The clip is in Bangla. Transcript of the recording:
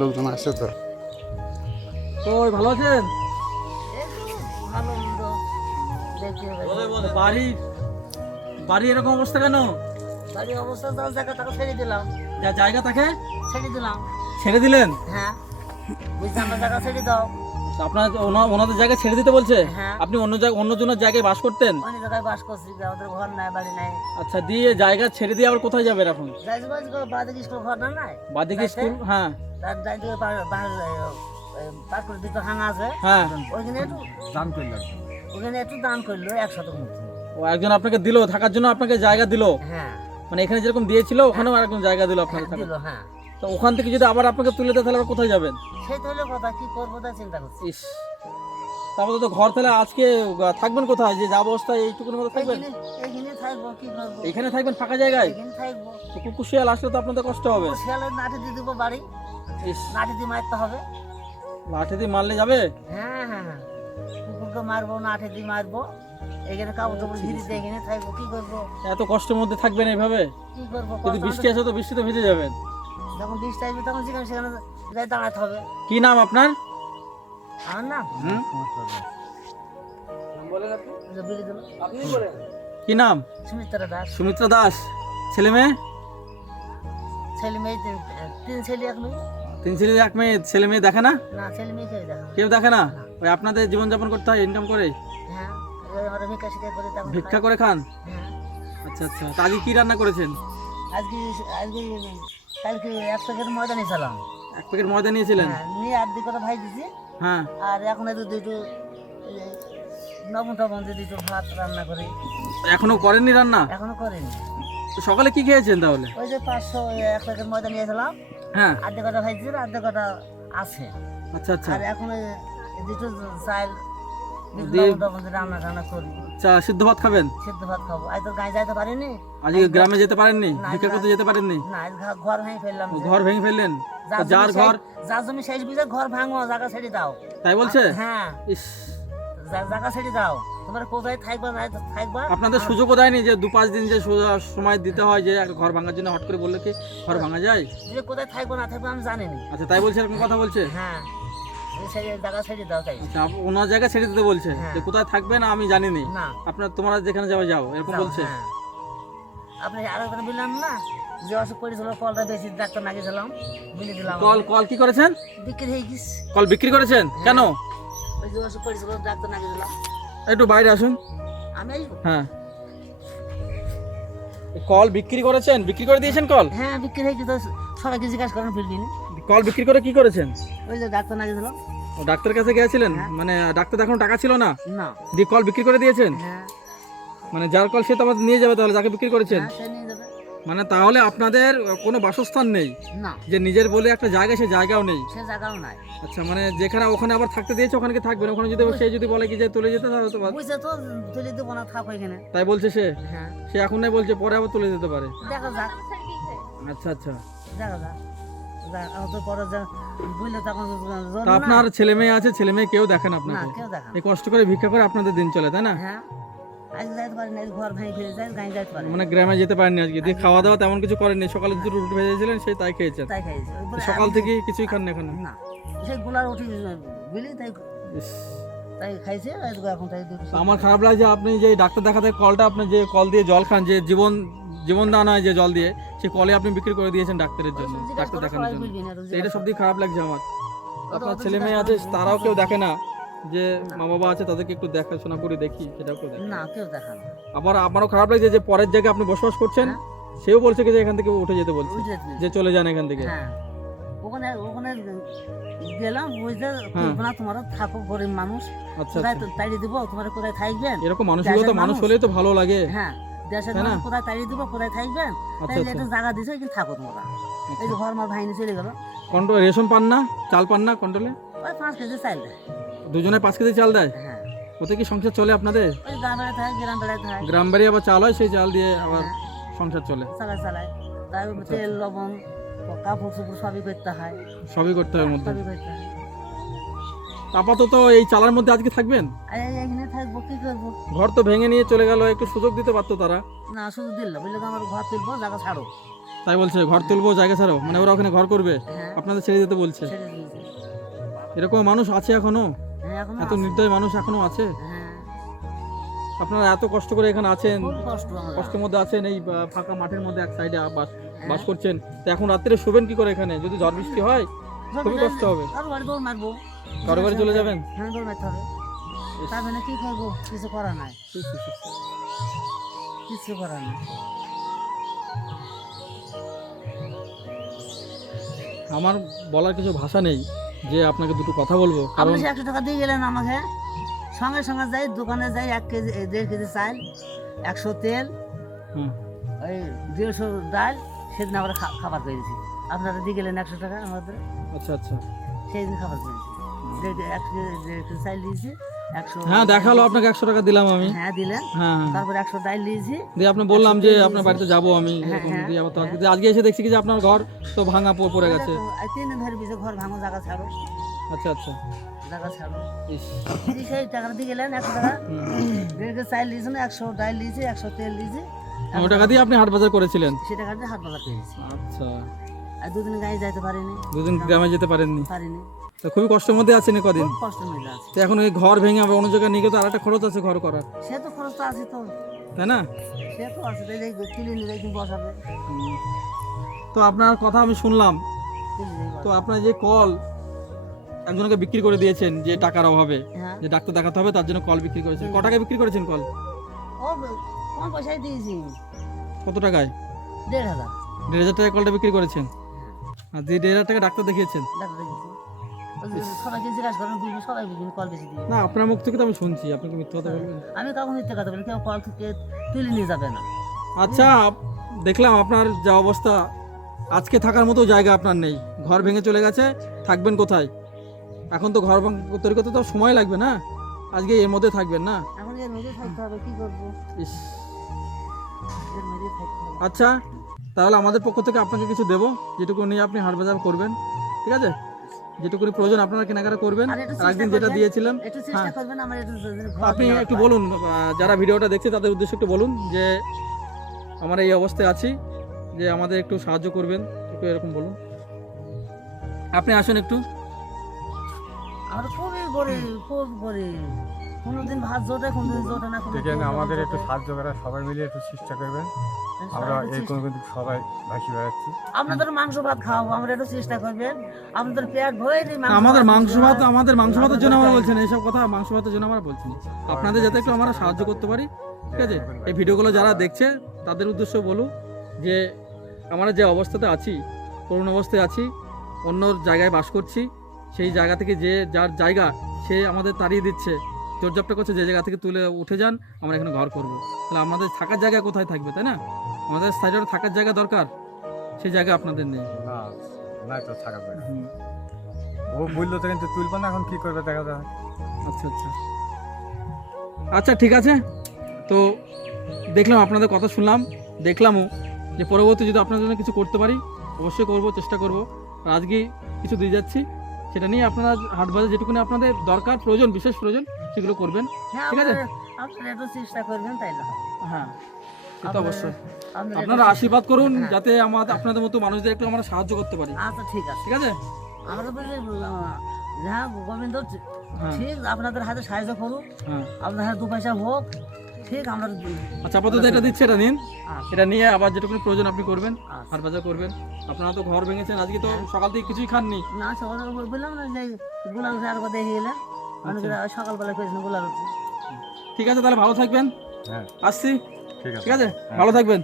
লোকজন আসে তো। তো ভালো আছেন? ভালো মন্দ দেখি বাড়ি বাড়ি এরকম অবস্থা কেন? বাড়ির অবস্থা দশ জায়গা টাকা ছেড়ে দিলাম, যা জায়গা থাকে ছেড়ে দিলাম। ছেড়ে দিলেন? হ্যাঁ, বুঝছি আমার জায়গা ছেড়ে দাও। তো আপনার ওনাদের জায়গা ছেড়ে দিতে বলছে? হ্যাঁ। আপনি অন্যজনের জায়গায় বাস করতেন? অনেক জায়গায় বাস করছি, আমাদের ঘর নাই, বাড়ি নাই। আচ্ছা, দিয়ে জায়গা ছেড়ে দিয়ে আবার কোথায় যাবেন এখন? যাইছি বাড়ি বাদে স্কুল ঘর না নাই, বাদিকে স্কুল? হ্যাঁ তার দায়িত্ব পার করে দিতে হাঙা আছে, হ্যাঁ। ওইখানে একটু দান করলো, ওখানে একটু দান করলো 100 মূর্তি। ও একজন আপনাকে দিলো থাকার জন্য, আপনাকে জায়গা দিলো? হ্যাঁ, মানে এখানে যেরকম দিয়েছিল ওখানেও আরেকজন জায়গা দিলো আপনাকে থাকার? দিল। হ্যাঁ, তো ওখান থেকে যদি আবার আপনাকে তুলে দেয় তাহলে আবার কোথায় যাবেন? সেই তো হলো কথা, কি করবো তা চিন্তা করছি। ইস, তারপরে তো ঘর তাহলে আজকে থাকবেন কোথায়? যে যা অবস্থা এইটুকুর মধ্যে থাকবেন? এইখানে থাকবো, কি করবো, এখানে থাকবেন ফাঁকা জায়গায়? এখানে থাকবো। তো কুকুর শিয়াল আসলে তো আপনাদের কষ্ট হবে। শিয়ালে লাঠি দিয়ে দিবো বাড়ি, ইস, লাঠি দিয়ে মারতে হবে। লাঠি দিয়ে মারলে যাবে? হ্যাঁ হ্যাঁ হ্যাঁ, কুকুরকে মারবো, লাঠি দিয়ে মারবো, এখানে কাপড় টাপড় ভিড়ি দিয়ে এখানে থাকবো, কি করবো, এত কষ্টের মধ্যে থাকবেন এইভাবে? কি করবো। যদি বৃষ্টি আসে তো বৃষ্টিতে ভিজে যাবেন। যখন বৃষ্টি আসবে তখন যেখানে সেখানে যাই দাঁড়াতে হবে। কি নাম আপনার? আমার নাম বিলি দিল। কি নাম? সুমিত্রা দাস। সুমিত্রা দাস। ছেলে মেয়ে? ছেলে মেয়ে তিন ছেলে এক মেয়ে। 3 ছেলে 1 মেয়ে। ছেলে মেয়ে দেখে না? না, ছেলে মেয়ে কেউ দেখা। কেউ দেখে না? ওই আপনাদের জীবনযাপন করতে হয় ইনকাম করে? হ্যাঁ, আমরা ভিক্ষা শিক্ষা করি, তখন ভিক্ষা খাই। করে খান? হ্যাঁ। আচ্ছা আচ্ছা, তা আজকে কি রান্না করেছেন? আজকে আজকে কালকে 1 প্যাকেট ময়দা নিয়েছিলাম। 1 প্যাকেট ময়দা নিয়েছিলেন? হ্যাঁ, নিয়ে আর দিকে ভাই দিছি। হ্যাঁ। আর এখন দুটো নবন টবন দিয়ে দুটো ভাত রান্না করি। এখনো করেননি রান্না? এখনো করিনি। তো সকালে কি খেয়েছেন তাহলে? ওই যে 500 1 প্যাকেট ময়দা নিয়েছিলাম, হ্যাঁ। আর্ধেক কটা ভাই দিয়েছিল, আর্ধেক কটা আছে। আচ্ছা আচ্ছা। আর এখন ওই দুটো চাল দিয়ে- নবন টবন দিয়ে রান্না টান্না করি। আচ্ছা, সিদ্ধ ভাত খাবেন? সিদ্ধ ভাত খাবো। আজ তো গায়ে যাইতে পারিনি। আজকে গ্রামে যেতে পারেননি? না, ভিক্ষা করতে যেতে পারেননি? না, আজ ঘর ভেঙে ফেললাম। ও, ঘর ভেঙে ফেললেন? তো যার ঘর, যার জমি শেষ বুঝে ঘর ভাঙো, জায়গা ছেড়ে দাও। তাই বলছে? হ্যাঁ, ইস, জায়গা ছেড়ে দাও, তোমার কোথায় থাকবা না থাকবা। আপনাদের সুযোগও দেয়নি যে 2-5 দিন যে সময় দিতে হয়, যে একটা ঘর ভাঙার জন্য হট করে বললে কি ঘর ভাঙা যায়? যে কোথায় থাকবো না থাকবো আমি জানি না। আচ্ছা, তাই বলছে, এরকম কথা বলছে? হ্যাঁ, জায়গা ছেড়ে দাও তাই। আচ্ছা, ওনার জায়গা ছেড়ে দিতে বলছে হ্যাঁ। যে কোথায় থাকবেন আমি জানি নি, না, আপনার তোমরা যেখানে যাবে যাও, এরকম যাও, বলছে? হ্যাঁ। আপনি আরো একবার বললাম না যে অসুখ করেছিল, কলটা বেশি ডাক্তার লাগিয়েছিলাম, বিলে দিলাম। কল কি করেছেন? বিক্রি হয়ে গেছে। কল বিক্রি করেছেন? কেন? ওই যে অসুখ করেছিল, ডাক্তার লাগিয়েছিলাম। একটু বাইরে আসুন। আমি আসবো। হ্যাঁ, কল বিক্রি করেছেন? বিক্রি করে দিয়েছেন কল? হ্যাঁ, বিক্রি হয়ে গেছে, সবাইকে জিজ্ঞাসা করেন ফিরবিনি। কল বিক্রি করে কি করেছেন? ওই যে ডাক্তার লাগিয়েছিলাম। ও, ডাক্তারের কাছে গিয়েছিলেন? হ্যাঁ। মানে ডাক্তার এখন টাকা ছিল না, না। দিয়ে কল বিক্রি করে দিয়েছেন? হ্যাঁ, মানে যার কল সে তো আমাদের নিয়ে যাবে, তাহলে যাকে বিক্রি করেছেন? হ্যাঁ, সে নিয়ে যাবে। মানে তাহলে আপনাদের কোনো বাসস্থান নেই, না, যে নিজের বলে একটা জায়গা, সে জায়গাও নেই? সে জায়গাও নাই। আচ্ছা, মানে যেখানে ওখানে আবার থাকতে দিয়েছে ওখানে কি থাকবেন? ওখানে যদি সে যদি বলে কি যে তুলে যেতে, তাহলে তো বুঝছে তো, তুলে দেবো না, থাকো এখানে। তাই বলছে সে? হ্যাঁ, সে এখন নাই বলছে, পরে আবার তুলে দিতে পারে? দেখা যাক, আচ্ছা আচ্ছা। দেখা যাক। তো পরে বুঝলে তখন জোর তা না। আপনার ছেলে মেয়ে আছে? ছেলে মেয়ে কেউ দেখেন না, আপনাকে? কেউ দেখা না। এই কষ্ট করে ভিক্ষা করে আপনাদের দিন চলে, তাই না? হ্যাঁ, আজ যাইতে পারি না, আজ ঘর ভেঙে ফিরে যায়, গায়ে যাইতে পারি না। মানে গ্রামে যেতে পারেননি আজকে? দিয়ে খাওয়া দাওয়া তেমন কিছু করেননি? সকালে দুটো রুটি ভেজেছিলেন, সেই তাই খেয়েছেন? তাই খাইছি। সকাল থেকে কিছুই খান না এখানে? না, সেই গোলার উঠি বুঝলি, তাই ইস, তাই খাইছে। এখন তাই দুটো তো আমার খারাপ লাগছে, আপনি যে ডাক্তার দেখাতে কলটা, আপনি যে কল দিয়ে জল খান, যে জীবন দান হয় যে জল দিয়ে, সেই কলে আপনি বিক্রি করে দিয়েছেন ডাক্তারের জন্য, ডাক্তার দেখানোর জন্য। তো এটা সব দিকে খারাপ লাগছে আমার। আপনার ছেলে মেয়ে আছে, তারাও কেউ দেখে না, যে মা বাবা আছে তাদেরকে একটু দেখাশোনা করে দেখি, সেটাও কেউ দেখে না। না, কেউ দেখা না। আবার আমারও খারাপ লাগছে যে পরের জায়গায় আপনি বসবাস করছেন, সেও বলছে কি যে এখান থেকে উঠে যেতে বলছে, বুঝলে? যে চলে যান এখান থেকে। হ্যাঁ, ওখানে ওখানে গেলাম, বুঝতে তুলবো না, তোমরা থাকো, গরিব মানুষ, আচ্ছা কোথায় আচ্ছা। তাড়িয়ে দিব, তোমরা কোথায় থাকবেন। এরকম মানুষগুলো তো, মানুষ হলেই তো ভালো লাগে। হ্যাঁ, দেশের তাই না? মানুষ কোথায় তাড়িয়ে দিব, কোথায় থাকবেন, আচ্ছা তাই আচ্ছা। একটা জায়গা দিছে, কিন্তু থাকো তোমরা। এই যে ঘর মার ভাইনি চলে গেল, কন্ট্রোল রেশন পান না? চাল পান না কন্ট্রোলে? ওই 5 কেজি চাল দেয়। দুজনে 5 কেজি চাল দেয়? হ্যাঁ, ওতে কি সংসার চলে আপনাদের? ওই গ্রাম বেড়াতে হয়, গ্রাম বেড়াতে হয়, গ্রাম বাড়ি আবার চাল হয়, সেই চাল দিয়ে আবার সংসার চলে? চালায়। তাই তেল লবণ কাপড় চোপড় সবই করতে হয়, সবই করতে হয় ওর মধ্যে। সবই করতে হয়। আপাতত এই চালার মধ্যে আজকে থাকবেন? আর এখানে থাকবো, কি করবো। ঘর তো ভেঙে নিয়ে চলে গেল, একটু সুযোগ দিতে পারতো তারা। না, শুধু দিল, বললে তো আমার ঘর তুলবো, জায়গা ছাড়ো। তাই বলছে ঘর তুলবো জায়গা ছাড়াও, মানে ওরা ওখানে ঘর করবে, হ্যাঁ আপনাদের ছেড়ে দিতে বলছে। ছেড়ে দিয়েছে। এরকম মানুষ আছে এখনো? হ্যাঁ এখনো এত আছে। নির্দয় মানুষ এখনো আছে? হ্যাঁ আপনারা এত কষ্ট করে এখানে আছেন, খুব কষ্ট আমরা। কষ্টের মধ্যে আছেন, এই ফাঁকা মাঠের মধ্যে এক সাইডে বাস করছেন, তো এখন রাত্রে শুবেন কি করে এখানে? যদি ঝড় বৃষ্টি হয় খুবই কষ্ট হবে। কারো বাড়ি দৌড় মারবো, কারো বাড়ি চলে যাবেন? হ্যাঁ দৌড় মারতে হবে। তার মানে কি করবো, কিছু করার নাই, কিছু করার নাই। আমার বলার কিছু ভাষা নেই যে আপনাকে দুটো কথা বলবো, আপনি কারণ যে 100 টাকা দিয়ে গেলেন আমাকে, সঙ্গে সঙ্গে যাই দোকানে যাই 1 কেজি 1.5 কেজি চাল, 100 তেল, হুম, ওই 150 ডাল, সেদিন আমরা খাবার পেয়েছি। আপনারা দিয়ে গেলেন 100 টাকা আমাদের, আচ্ছা আচ্ছা, সেই দিন খাবার পেয়েছি। 1 কেজি চাল দিয়েছি, 100 হ্যাঁ দেখালো আপনাকে 100 টাকা দিলাম আমি। হ্যাঁ দিলেন। হ্যাঁ হ্যাঁ, তারপর 100 ডাল দিয়েছি। দিয়ে আপনি বললাম যে আপনার বাড়িতে যাবো আমি, হ্যাঁ, এরকম হ্যাঁ, দিয়ে আবার তো আজকে এসে দেখছি কি যে আপনার ঘর তো ভাঙা পড়ে গেছে। 3 দিন ধরে বিজে ঘর ভাঙো, জায়গা ছাড়ো, আচ্ছা আচ্ছা, জায়গা ছাড়ো। ইস, সেই টাকা দিয়ে গেলেন 100 টাকা, হুম। 1.5 কেজি চাল দিয়েছেন, 100 ডাল দিয়েছি, 100 তেল দিয়েছি। ওই টাকা দিয়ে আপনি হাট বাজার করেছিলেন? সে টাকা দিয়ে হাট বাজার পেয়েছি। আচ্ছা, আর 2 দিন গায়ে যাইতে পারিনি, দুদিন গ্রামে যেতে পারেননি, পারিনি, তো খুবই কষ্টের মধ্যে আছেন এই কদিন। খুব কষ্ট মেলে আছে। তো এখন এই ঘর ভেঙে আবার অন্য জায়গায় নিয়ে গেলে তো আরেকটা খরচ আছে ঘর করার, সে তো খরচ তো আছে, তো তাই না? সে তো আছে, তাই এই তুলে নিয়ে একদিন বসাবে, হুম। তো আপনার কথা আমি শুনলাম, তুলে নিয়ে তো আপনার যে কল একজনকে বিক্রি করে দিয়েছেন যে টাকার অভাবে, হ্যাঁ যে ডাক্তার দেখাতে হবে তার জন্য কল বিক্রি করেছেন, ক টাকায় বিক্রি করেছেন কল? ও কম পয়সায় দিয়েছি, কত টাকায়? 1.5 1,500 টাকায় কলটা বিক্রি করেছেন, আর যে 1,500 টাকা ডাক্তার দেখিয়েছেন? টাকা দিয়েছি। ওই যে সবাইকে জিজ্ঞাসা করেন, বুঝবেন, সবাই বুঝবেন কল বেশি দিয়ে। না, আপনার মুখ থেকে তো আমি শুনছি, আপনাকে মিথ্যা কথা বলবেন? আমি কাউকে মিথ্যে কথা বলি, কেউ কল থেকে তুলে নিয়ে যাবে না। আচ্ছা, দেখলাম আপনার যা অবস্থা, আজকে থাকার মতো জায়গা আপনার নেই, ঘর ভেঙে চলে গেছে, থাকবেন কোথায়? এখন তো ঘর তৈরি করতে তো সময় লাগবে না, আজকে এর মধ্যে থাকবেন না? এখন এর মধ্যে থাকতে হবে, কি করবো, ইস, এর মধ্যে থাকতে হবে। আচ্ছা, তাহলে আমাদের পক্ষ থেকে আপনাকে কিছু দেবো, যেটুকু নিয়ে আপনি হাট বাজার করবেন, ঠিক আছে? যেটুকুনি প্রয়োজন আপনারা কেনাকাটা করবেন। আর একটু আর একদিন চেষ্টা যেটা করবেন, দিয়েছিলাম, একটু চেষ্টা হ্যাঁ। করবেন আমার একটু তো আপনি একটু বলুন, যারা ভিডিওটা দেখছে তাদের উদ্দেশ্যে একটু বলুন যে আমরা এই অবস্থায় আছি, যে আমাদের একটু সাহায্য করবেন, একটু এরকম বলুন। আপনি আসুন একটু। আমরা খুবই গরিব, খুব গরিব, কোনোদিন ভাত জোটে, কোনোদিন জোটে না, কোনো এখানে কোনো আমাদের জোটে। একটু সাহায্য করা, সবাই মিলে একটু চেষ্টা করবেন। আমরা সবাই একটু এই চেষ্টা- কিন্তু সবাই ভাসি বেড়াচ্ছি। আপনাদের মাংস ভাত খাওয়াবো, আমরা একটু চেষ্টা করবেন, আপনাদের পেট ভরে আমাদের মাংস ভাতের জন্য আমরা বলছি না এইসব কথা, মাংস ভাতের জন্য আমরা বলছি না, আপনাদের যাতে একটু আমরা সাহায্য করতে পারি, ঠিক আছে? এই ভিডিওগুলো যারা দেখছে তাদের উদ্দেশ্য বলুন যে আমরা যে অবস্থাতে আছি, করুণ অবস্থায় আছি, অন্য জায়গায় বাস করছি, সেই জায়গা থেকে যে যার জায়গা সে আমাদের তাড়িয়ে দিচ্ছে, জোরজাপটা করছে, যে জায়গা থেকে তুলে উঠে যান, আমরা এখানে ঘর করব। তাহলে আমাদের থাকার জায়গা কোথায় থাকবে, তাই না? আমাদের সাইডে থাকার জায়গা দরকার, সেই জায়গা আপনাদের নেই। না, না তো থাকা যায় না। হুম, ও বললো তো কিন্তু তুলবো না, এখন কি করবে দেখা যায়। আচ্ছা আচ্ছা, আচ্ছা ঠিক আছে। তো দেখলাম আপনাদের কথা শুনলাম, দেখলামও যে পরবর্তী যদি আপনার জন্য কিছু করতে পারি অবশ্যই করব, চেষ্টা করব। আর আজকে কিছু দিয়ে যাচ্ছি, সেটা নিয়ে আপনারা হাট বাজার যেটুকুনি আপনাদের দরকার, প্রয়োজন, বিশেষ প্রয়োজন, সেগুলো করবেন, হ্যাঁ, ঠিক আছে? আপনারা একটু চেষ্টা করবেন, তাইলে হবে। হ্যাঁ, সেটা অবশ্যই। আপনারা আপনারা একটু- আশীর্বাদ করুন হ্যাঁ। যাতে আপনাদের মতো মানুষদের একটু আমরা সাহায্য করতে পারি, আচ্ছা ঠিক আছে, ঠিক আছে? আমরা বলি হ্যাঁ গোবিন্দ, হ্যাঁ ঠিক আপনাদের হাতে সাহায্য করুক, হ্যাঁ, আপনাদের হাতে 2 পয়সা হোক, ঠিক আমরা আচ্ছা আপাতত এটা দিচ্ছে, এটা নিন, আচ্ছা, এটা নিয়ে আবার যেটুকুনি প্রয়োজন আপনি করবেন, আচ্ছা। হাট বাজার করবেন। আপনারা তো ঘর ভেঙেছেন, আজকে তো সকাল থেকে কিছুই খাননি। না সকালে বললাম না যে গোলাপ আর কথা দেখে গেলেন, অনেকে সকালবেলা করেছেন গোলাপ। ঠিক আছে, তাহলে ভালো থাকবেন, হ্যাঁ আসছি, ঠিক আছে, ঠিক আছে? হ্যাঁ। ভালো থাকবেন।